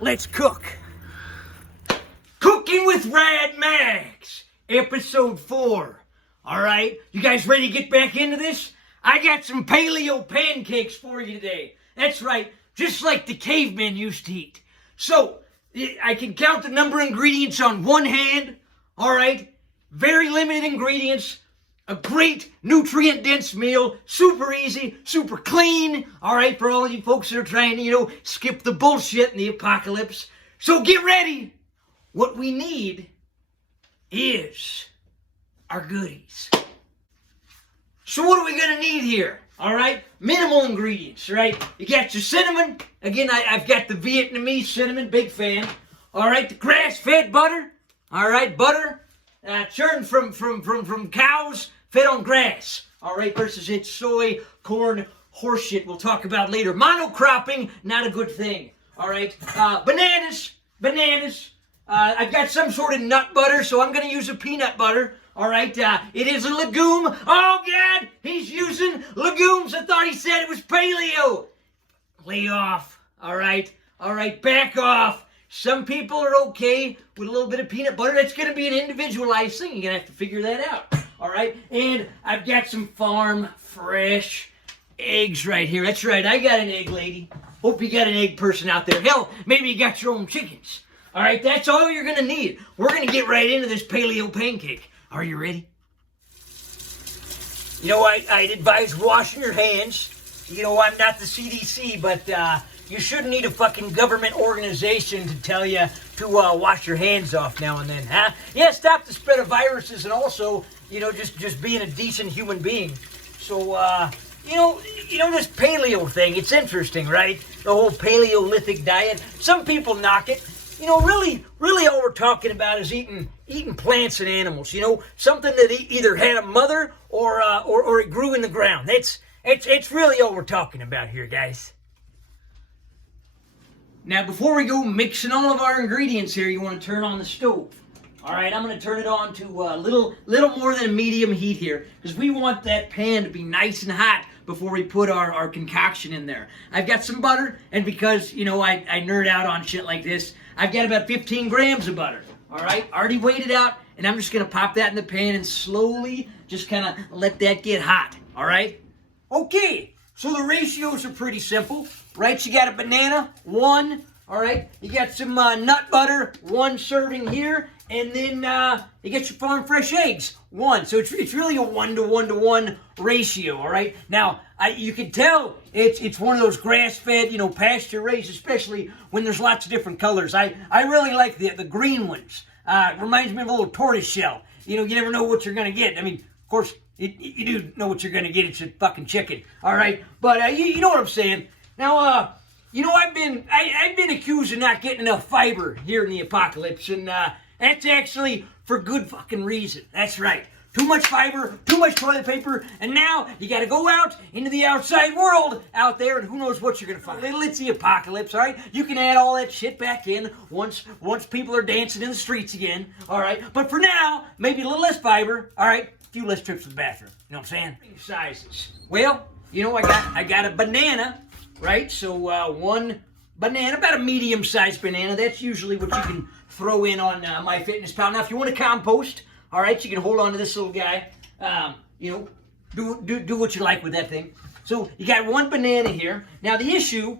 let's cook. Cooking with Rad Max, episode 4. All right, you guys ready to get back into this? I got some paleo pancakes for you today. That's right, just like the cavemen used to eat. So, I can count the number of ingredients on one hand. All right, very limited ingredients. A great nutrient-dense meal, super easy, super clean, all right, for all you folks that are trying to, skip the bullshit in the apocalypse. So get ready. What we need is our goodies. So what are we going to need here? All right, minimal ingredients, right? You got your cinnamon. Again, I've got the Vietnamese cinnamon, big fan. All right, the grass-fed butter. All right, butter churned from cows fed on grass. All right, versus its soy, corn, horseshit we'll talk about later. Monocropping, not a good thing. All right, bananas. I've got some sort of nut butter, so I'm going to use a peanut butter. All right, it is a legume. Oh, God, he's using legumes. I thought he said it was paleo. Lay off, all right, back off. Some people are okay with a little bit of peanut butter. That's going to be an individualized thing. You're going to have to figure that out, all right? And I've got some farm fresh eggs right here. That's right, I got an egg lady. Hope you got an egg person out there. Hell, maybe you got your own chickens. All right, that's all you're going to need. We're going to get right into this paleo pancake. Are you ready? I'd advise washing your hands. I'm not the CDC, but you shouldn't need a fucking government organization to tell you to wash your hands off now and then, huh? Yeah, stop the spread of viruses and also, just being a decent human being. So, this paleo thing, it's interesting, right? The whole Paleolithic diet. Some people knock it. Really all we're talking about is eating plants and animals. Something that either had a mother or it grew in the ground. It's really all we're talking about here, guys. Now, before we go mixing all of our ingredients here, you want to turn on the stove. All right, I'm going to turn it on to a little more than a medium heat here because we want that pan to be nice and hot before we put our concoction in there. I've got some butter, and because, I nerd out on shit like this, I've got about 15 grams of butter. All right, already weighed it out, and I'm just going to pop that in the pan and slowly just kind of let that get hot. All right? Okay, so the ratios are pretty simple, right? You got a banana, 1, all right? You got some nut butter, 1 serving here, and then you get your farm fresh eggs, 1. So it's really a 1-to-1-to-1 ratio, all right? Now, you can tell it's one of those grass-fed, pasture-raised, especially when there's lots of different colors. I really like the green ones. It reminds me of a little tortoise shell. You never know what you're going to get. I mean, of course, you do know what you're going to get. It's a fucking chicken, all right? But you know what I'm saying. Now, I've been accused of not getting enough fiber here in the apocalypse, and that's actually for good fucking reason. That's right. Too much fiber, too much toilet paper, and now you got to go out into the outside world out there, and who knows what you're going to find. It's the apocalypse, all right? You can add all that shit back in once people are dancing in the streets again, all right? But for now, maybe a little less fiber, all right? A few less trips to the bathroom. You know what I'm saying? Sizes. Well, I got a banana, right? So 1 banana, about a medium-sized banana. That's usually what you can throw in on MyFitnessPal. Now, if you want to compost, all right, you can hold on to this little guy. Do what you like with that thing. So you got 1 banana here. Now, the issue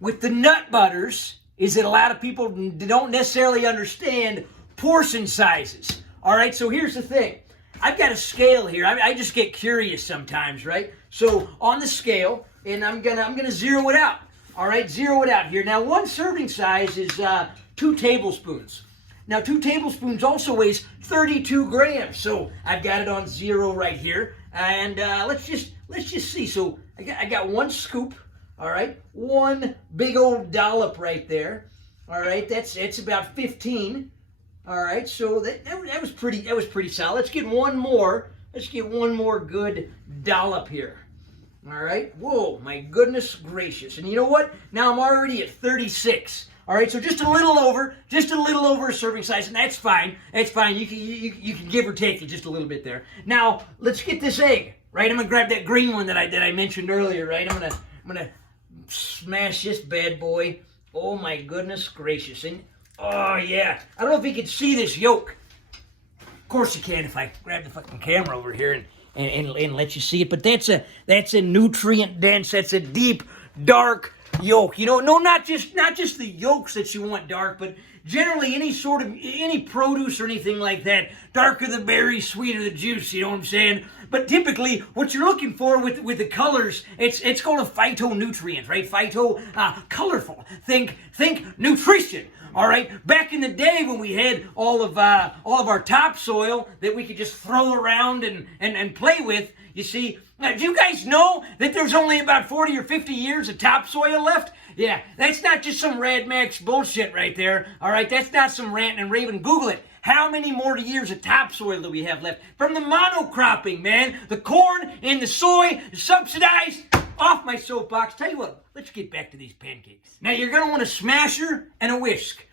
with the nut butters is that a lot of people don't necessarily understand portion sizes. All right, so here's the thing. I've got a scale here. I just get curious sometimes, right? So on the scale, and I'm gonna zero it out. All right, zero it out here. Now, 1 serving size is 2 tablespoons. Now, 2 tablespoons also weighs 32 grams. So I've got it on 0 right here. And let's just see. So I got 1 scoop. All right, 1 big old dollop right there. All right, it's about 15. All right, so that was pretty solid. Let's get 1 more. Let's get 1 more good dollop here. All right. Whoa, my goodness gracious. And you know what? Now I'm already at 36. All right, so just a little over a serving size, and that's fine. That's fine. You can give or take it just a little bit there. Now let's get this egg. Right, I'm gonna grab that green one that I mentioned earlier. Right, I'm gonna smash this bad boy Oh my goodness gracious. And, oh yeah. I don't know if you can see this yolk. Of course you can if I grab the fucking camera over here and let you see it. But that's a nutrient dense, that's a deep, dark yolk. You know, no, not just the yolks that you want dark, but generally any produce or anything like that. Darker the berry, sweeter the juice, you know what I'm saying? But typically, what you're looking for with the colors, it's called a phytonutrient, right? Colorful. Think nutrition. All right. Back in the day when we had all of our topsoil that we could just throw around and play with, you see. Now, do you guys know that there's only about 40 or 50 years of topsoil left? Yeah, that's not just some Rad Max bullshit right there. All right, that's not some ranting and raving. Google it. How many more years of topsoil do we have left? From the monocropping, man. The corn and the soy subsidized. Off my soapbox. Tell you what, let's get back to these pancakes. Now, you're going to want a smasher and a whisk.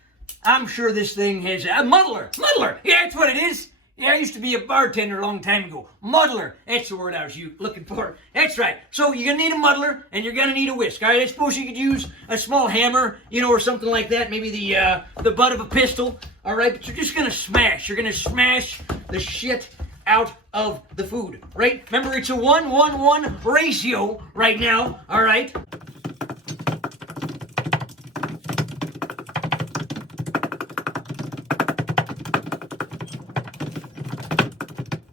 I'm sure this thing has a muddler. Muddler. Yeah, that's what it is. Yeah, I used to be a bartender a long time ago. Muddler. That's the word I was looking for. That's right. So you're going to need a muddler and you're going to need a whisk. All right, I suppose you could use a small hammer, you know, or something like that. Maybe the butt of a pistol. All right, but you're just going to smash. You're going to smash the shit out of the food, right? Remember, it's a 1-1-1 ratio right now, all right?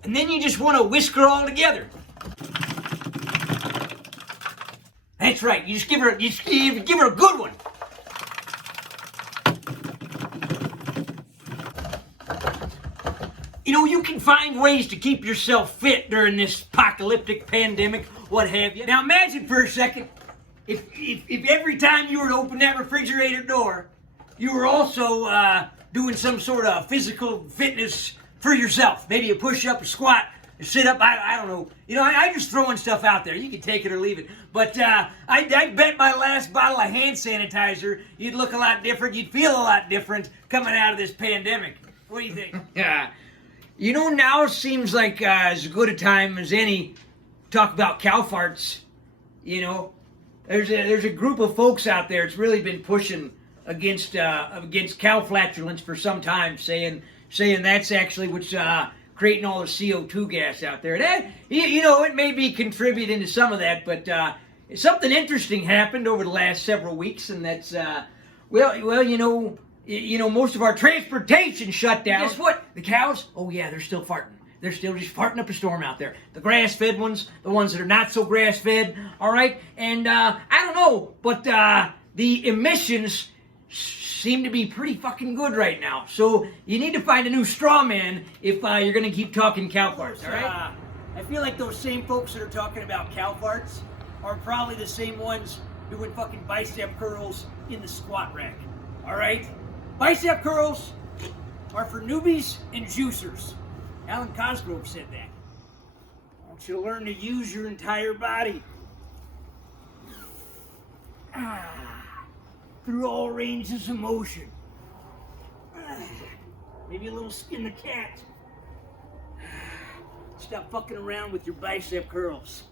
And then you just want to whisk her all together. That's right. You just give her a good one. You know, you can find ways to keep yourself fit during this apocalyptic pandemic, what have you. Now imagine for a second, if every time you were to open that refrigerator door, you were also doing some sort of physical fitness for yourself. Maybe a push-up, a squat, a sit-up, I don't know. You know, I just throwing stuff out there. You can take it or leave it. But I bet my last bottle of hand sanitizer, you'd look a lot different, you'd feel a lot different coming out of this pandemic. What do you think? Yeah. You know, now seems like as good a time as any to talk about cow farts. You know, there's a group of folks out there that's really been pushing against cow flatulence for some time, saying that's actually what's creating all the CO2 gas out there. That, you know, it may be contributing to some of that, but something interesting happened over the last several weeks, and that's well, you know, most of our transportation shut down. Guess what? The cows? Oh yeah, they're still farting. They're still just farting up a storm out there. The grass-fed ones, the ones that are not so grass-fed, all right? And I don't know, but the emissions seem to be pretty fucking good right now. So you need to find a new straw man if you're going to keep talking cow farts, all right? I feel like those same folks that are talking about cow farts are probably the same ones doing fucking bicep curls in the squat rack, all right? Bicep curls are for newbies and juicers. Alan Cosgrove said that. I want you to learn to use your entire body. Through all ranges of motion. Maybe a little skin the cat. Stop fucking around with your bicep curls.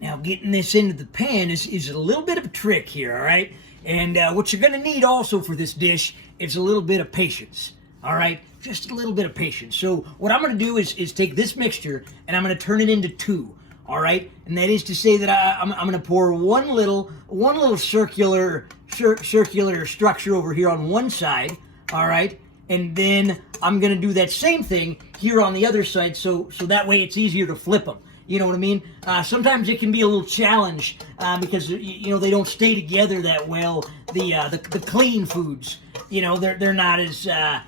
Now, getting this into the pan is a little bit of a trick here, all right? And what you're going to need also for this dish is a little bit of patience, all right? Just a little bit of patience. So what I'm going to do is take this mixture and I'm going to turn it into two, all right? And that is to say that I'm going to pour one little circular structure over here on one side, all right? And then I'm going to do that same thing here on the other side, so that way it's easier to flip them. You know what I mean? Sometimes it can be a little challenge because you know they don't stay together that well. The clean foods, you know, they're not as they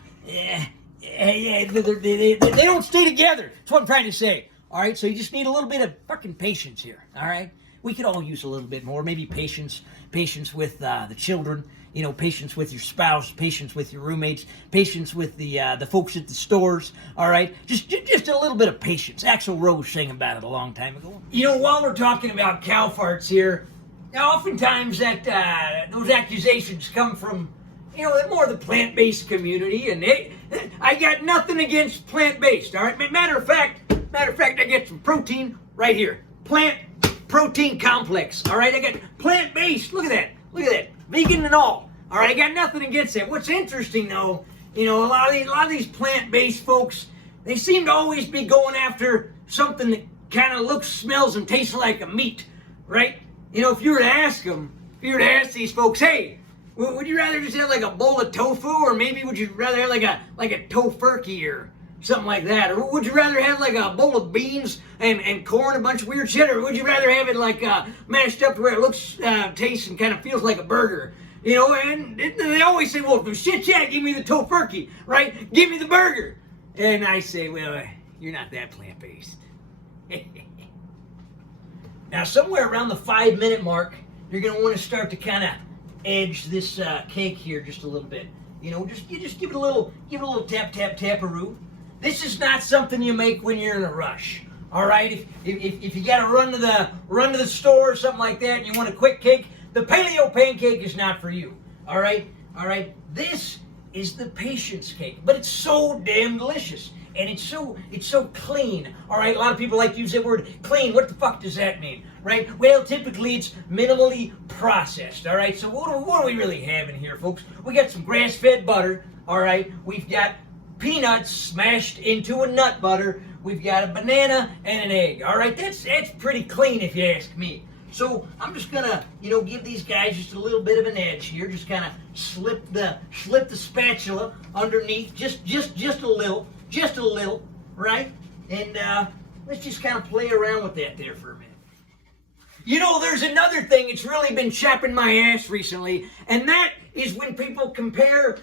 don't stay together. That's what I'm trying to say. All right, so you just need a little bit of fucking patience here. All right, we could all use a little bit more. Maybe patience with the children. You know, patience with your spouse, patience with your roommates, patience with the folks at the stores. All right, just a little bit of patience. Axl Rose sang about it a long time ago. You know, while we're talking about cow farts here, oftentimes that those accusations come from, you know, more of the plant-based community, and I got nothing against plant-based. All right, matter of fact, I get some protein right here, plant protein complex. All right, I got plant-based. Look at that, vegan and all. All right, I got nothing against that. What's interesting though, you know, a lot of these plant-based folks, they seem to always be going after something that kind of looks, smells, and tastes like a meat, right? You know, if you were to ask these folks, hey, would you rather just have like a bowl of tofu, or maybe would you rather have like a tofurkey or something like that? Or would you rather have like a bowl of beans and corn, a bunch of weird shit? Or would you rather have it like mashed up to where it looks, tastes, and kind of feels like a burger? You know, and they always say, well, shit, yeah, give me the tofurkey, right? Give me the burger. And I say, well, you're not that plant-based. Now, somewhere around the 5-minute mark, you're going to want to start to kind of edge this cake here just a little bit. You know, you just give it a little tap, tap, taparoo. This is not something you make when you're in a rush. All right, if you got to run to the store or something like that, and you want a quick cake, the paleo pancake is not for you. All right. This is the patience cake, but it's so damn delicious, and it's so clean. All right, a lot of people like to use that word clean. What the fuck does that mean? Right? Well, typically it's minimally processed. All right. So what do we really have in here, folks? We got some grass-fed butter. All right. We've got peanuts smashed into a nut butter. We've got a banana and an egg. All right. That's pretty clean if you ask me. So I'm just gonna, give these guys just a little bit of an edge here. Just kind of slip the spatula underneath, just a little, right? And let's just kind of play around with that there for a minute. You know, there's another thing that's really been chapping my ass recently, and that is when people compare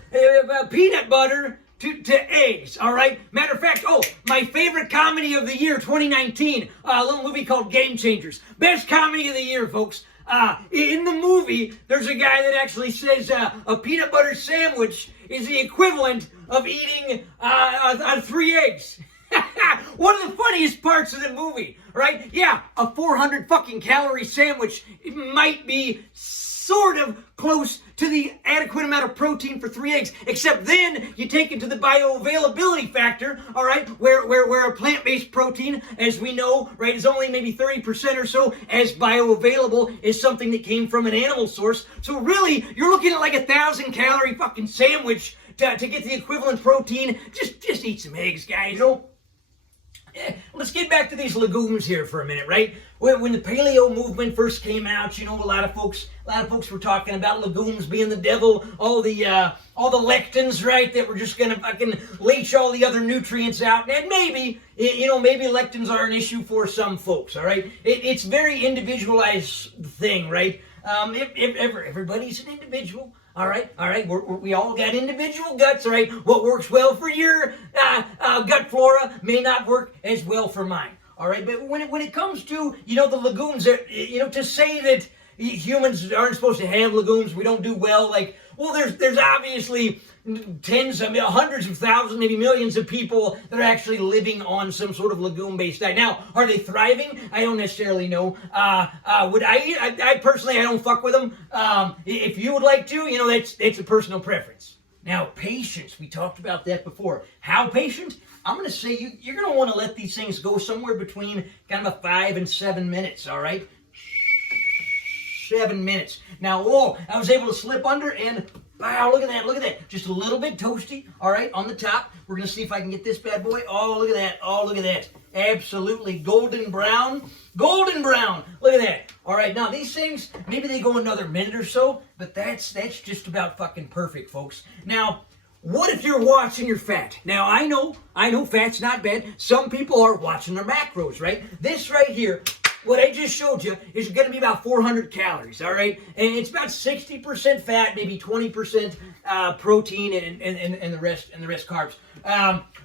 peanut butter to eggs, all right? Matter of fact, my favorite comedy of the year, 2019, a little movie called Game Changers. Best comedy of the year, folks. In the movie, there's a guy that actually says a peanut butter sandwich is the equivalent of eating 3 eggs. One of the funniest parts of the movie, right? Yeah, a 400 fucking calorie sandwich might be sort of close to the adequate amount of protein for 3 eggs, except then you take it to the bioavailability factor, all right, where a plant-based protein, as we know, right, is only maybe 30% or so as bioavailable is something that came from an animal source. So really, you're looking at like 1,000 calorie fucking sandwich to get the equivalent protein. Just eat some eggs, guys. Let's get back to these legumes here for a minute, right? When the paleo movement first came out, a lot of folks were talking about legumes being the devil, all the lectins, right, that were just gonna fucking leach all the other nutrients out. And maybe lectins are an issue for some folks, all right? It's very individualized thing, right? Everybody's an individual. All right. We all got individual guts. All right. What works well for your gut flora may not work as well for mine. All right. But when it comes to the legumes, to say that humans aren't supposed to have legumes, we don't do well. There's obviously hundreds of thousands, maybe millions of people that are actually living on some sort of legume-based diet. Now, are they thriving? I don't necessarily know. Would I eat? I personally, I don't fuck with them. If you would like to, that's a personal preference. Now, patience. We talked about that before. How patient? I'm going to say you're going to want to let these things go somewhere between kind of 5 and 7 minutes, all right? 7 minutes. Now, I was able to slip under and wow, look at that. Just a little bit toasty, all right, on the top. We're going to see if I can get this bad boy. Oh, look at that. Absolutely golden brown. Look at that. All right, now these things, maybe they go another minute or so, but that's just about fucking perfect, folks. Now, what if you're watching your fat? Now, I know fat's not bad. Some people are watching their macros, right? This right here, what I just showed you is going to be about 400 calories, all right? And it's about 60% fat, maybe 20% protein, and the rest carbs.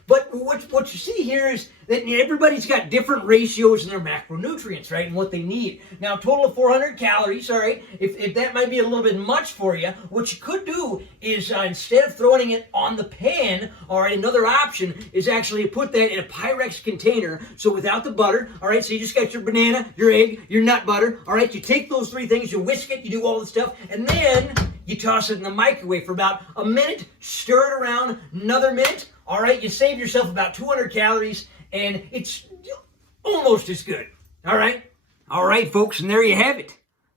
But what you see here is that everybody's got different ratios in their macronutrients, right, and what they need. Now, a total of 400 calories, all right? If that might be a little bit much for you, what you could do is instead of throwing it on the pan, all right, another option is actually put that in a Pyrex container, so without the butter, all right? So you just got your banana, your egg, your nut butter, all right? You take those 3 things, you whisk it, you do all the stuff, and then you toss it in the microwave for about a minute, stir it around another minute, all right? You save yourself about 200 calories, and it's almost as good, all right? All right, folks, and there you have it.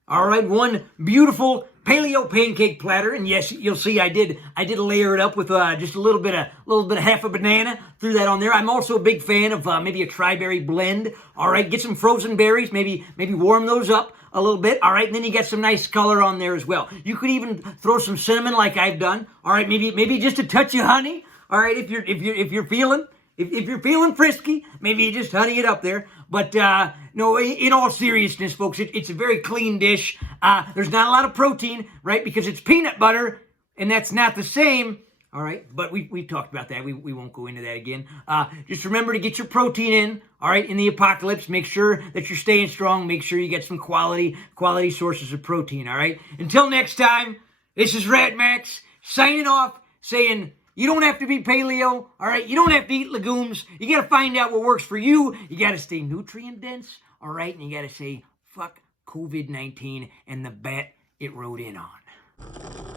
All right, one beautiful paleo pancake platter, and yes, you'll see I did layer it up with just a little bit of half a banana. Threw that on there. I'm also a big fan of maybe a tri-berry blend. All right, get some frozen berries, maybe warm those up a little bit. All right, and then you got some nice color on there as well. You could even throw some cinnamon like I've done. All right, maybe just a touch of honey. All right, if you're feeling frisky, maybe you just honey it up there. But no, in all seriousness, folks, it's a very clean dish. There's not a lot of protein, right? Because it's peanut butter, and that's not the same. All right, but we talked about that. We won't go into that again. Just remember to get your protein in. All right, in the apocalypse, make sure that you're staying strong. Make sure you get some quality sources of protein. All right. Until next time, this is Rad Max signing off, saying, you don't have to be paleo, all right? You don't have to eat legumes. You got to find out what works for you. You got to stay nutrient dense, all right? And you got to say, fuck COVID-19 and the bat it rode in on.